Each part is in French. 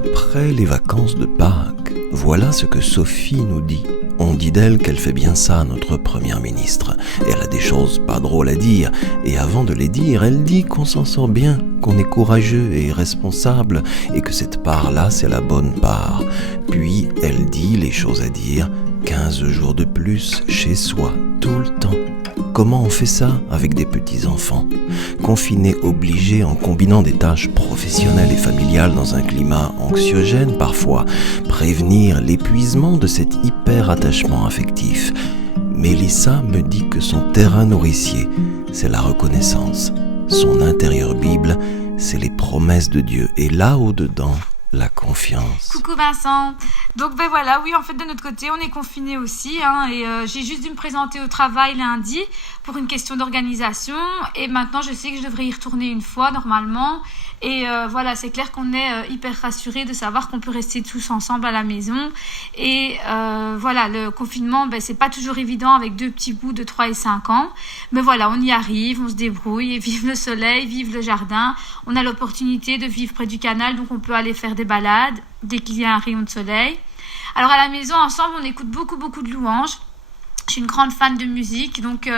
Après les vacances de Pâques, voilà ce que Sophie nous dit. On dit d'elle qu'elle fait bien ça, notre première ministre. Elle a des choses pas drôles à dire, et avant de les dire, elle dit qu'on s'en sort bien, qu'on est courageux et responsable, et que cette part-là, c'est la bonne part. Puis, elle dit les choses à dire, 15 jours de plus, chez soi, tout le temps. Comment on fait ça avec des petits-enfants ? Confinés obligés en combinant des tâches professionnelles et familiales dans un climat anxiogène parfois, prévenir l'épuisement de cet hyper-attachement affectif. Mélissa me dit que son terrain nourricier, c'est la reconnaissance. Son intérieur Bible, c'est les promesses de Dieu. Et là, au-dedans, la confiance. Coucou Vincent. Donc voilà, oui, en fait de notre côté on est confinés aussi et j'ai juste dû me présenter au travail lundi pour une question d'organisation et maintenant je sais que je devrais y retourner une fois normalement et voilà, c'est clair qu'on est hyper rassurés de savoir qu'on peut rester tous ensemble à la maison et voilà, le confinement c'est pas toujours évident avec deux petits bouts de 3 et 5 ans, mais voilà, on y arrive, on se débrouille et vive le soleil, vive le jardin. On a l'opportunité de vivre près du canal, donc on peut aller faire des balades dès qu'il y a un rayon de soleil. Alors à la maison, ensemble, on écoute beaucoup de louanges. Je suis une grande fan de musique, donc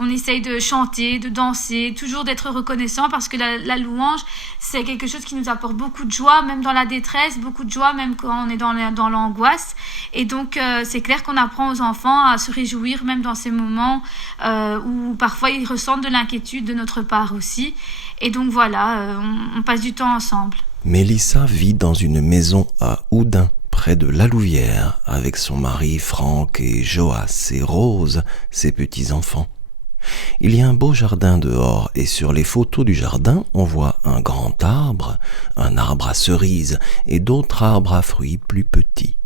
on essaye de chanter, de danser, toujours d'être reconnaissant parce que la louange, c'est quelque chose qui nous apporte beaucoup de joie, même dans la détresse, beaucoup de joie, même quand on est dans l'angoisse. Et donc, c'est clair qu'on apprend aux enfants à se réjouir, même dans ces moments où parfois ils ressentent de l'inquiétude de notre part aussi. Et donc voilà, on passe du temps ensemble. Mélissa vit dans une maison à Oudin, près de La Louvière, avec son mari Franck et Joas et Rose, ses petits-enfants. Il y a un beau jardin dehors et sur les photos du jardin, on voit un grand arbre, un arbre à cerises et d'autres arbres à fruits plus petits.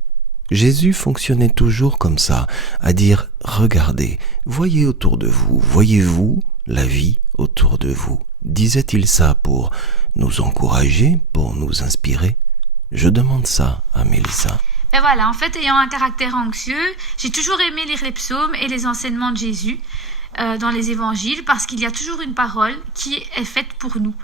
Jésus fonctionnait toujours comme ça, à dire « Regardez, voyez autour de vous, voyez-vous la vie autour de vous ?» Disait-il ça pour nous encourager, pour nous inspirer ? Je demande ça à Mélissa. Et voilà, en fait, ayant un caractère anxieux, j'ai toujours aimé lire les psaumes et les enseignements de Jésus dans les évangiles parce qu'il y a toujours une parole qui est faite pour nous.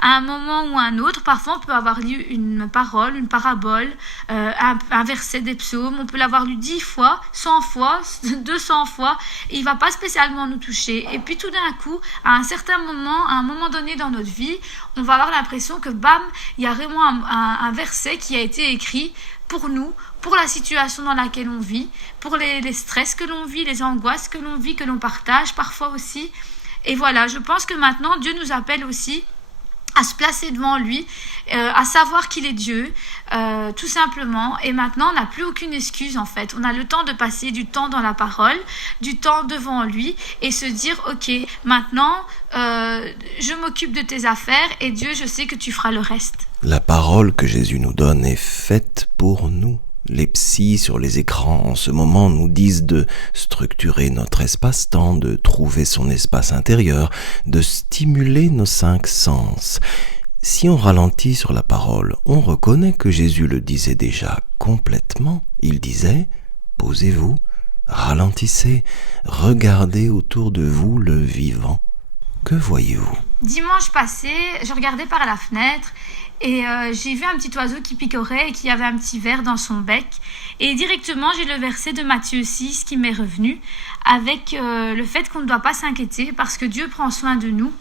À un moment ou à un autre, parfois on peut avoir lu une parole, une parabole, un verset des psaumes, on peut l'avoir lu 10 fois, 100 fois, 200 fois, et il ne va pas spécialement nous toucher. Et puis tout d'un coup, à un certain moment, à un moment donné dans notre vie, on va avoir l'impression que bam, il y a vraiment un verset qui a été écrit pour nous, pour la situation dans laquelle on vit, pour les stress que l'on vit, les angoisses que l'on vit, que l'on partage parfois aussi. Et voilà, je pense que maintenant, Dieu nous appelle aussi à se placer devant lui, à savoir qu'il est Dieu, tout simplement. Et maintenant, on n'a plus aucune excuse en fait. On a le temps de passer du temps dans la parole, du temps devant lui et se dire « Ok, maintenant, je m'occupe de tes affaires et Dieu, je sais que tu feras le reste. » La parole que Jésus nous donne est faite pour nous. Les psys sur les écrans en ce moment nous disent de structurer notre espace-temps, de trouver son espace intérieur, de stimuler nos 5 sens. Si on ralentit sur la parole, on reconnaît que Jésus le disait déjà complètement. Il disait « Posez-vous, ralentissez, regardez autour de vous le vivant. » Que voyez-vous ? Dimanche passé, je regardais par la fenêtre et j'ai vu un petit oiseau qui picorait et qui avait un petit ver dans son bec. Et directement, j'ai le verset de Matthieu 6 qui m'est revenu avec le fait qu'on ne doit pas s'inquiéter parce que Dieu prend soin de nous.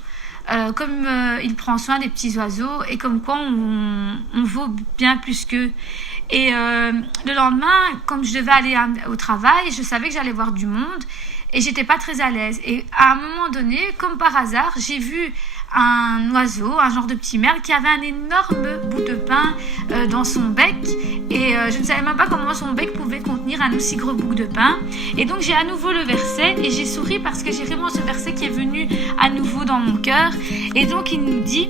Comme il prend soin des petits oiseaux et comme quoi on vaut bien plus qu'eux. Et le lendemain, comme je devais aller au travail, je savais que j'allais voir du monde et j'étais pas très à l'aise. Et à un moment donné, comme par hasard, j'ai vu un oiseau, un genre de petit merle qui avait un énorme bout de pain dans son bec et je ne savais même pas comment son bec pouvait contenir un aussi gros bout de pain. Et donc j'ai à nouveau le verset et j'ai souri parce que j'ai vraiment ce verset qui est venu à nouveau dans mon cœur. Et donc il nous dit: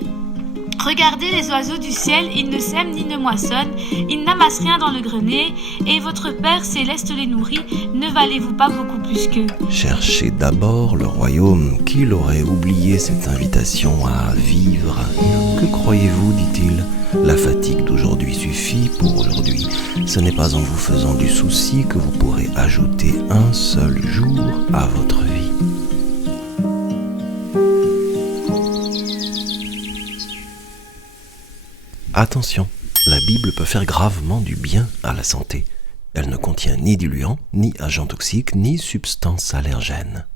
regardez les oiseaux du ciel, ils ne sèment ni ne moissonnent, ils n'amassent rien dans le grenier, et votre Père céleste les nourrit, ne valez-vous pas beaucoup plus qu'eux? Cherchez d'abord le royaume. Qu'il aurait oublié cette invitation à vivre? Que croyez-vous, dit-il? La fatigue d'aujourd'hui suffit pour aujourd'hui. Ce n'est pas en vous faisant du souci que vous pourrez ajouter un seul jour à votre vie. Attention, La Bible peut faire gravement du bien à la santé. Elle ne contient ni diluants, ni agents toxiques, ni substances allergènes.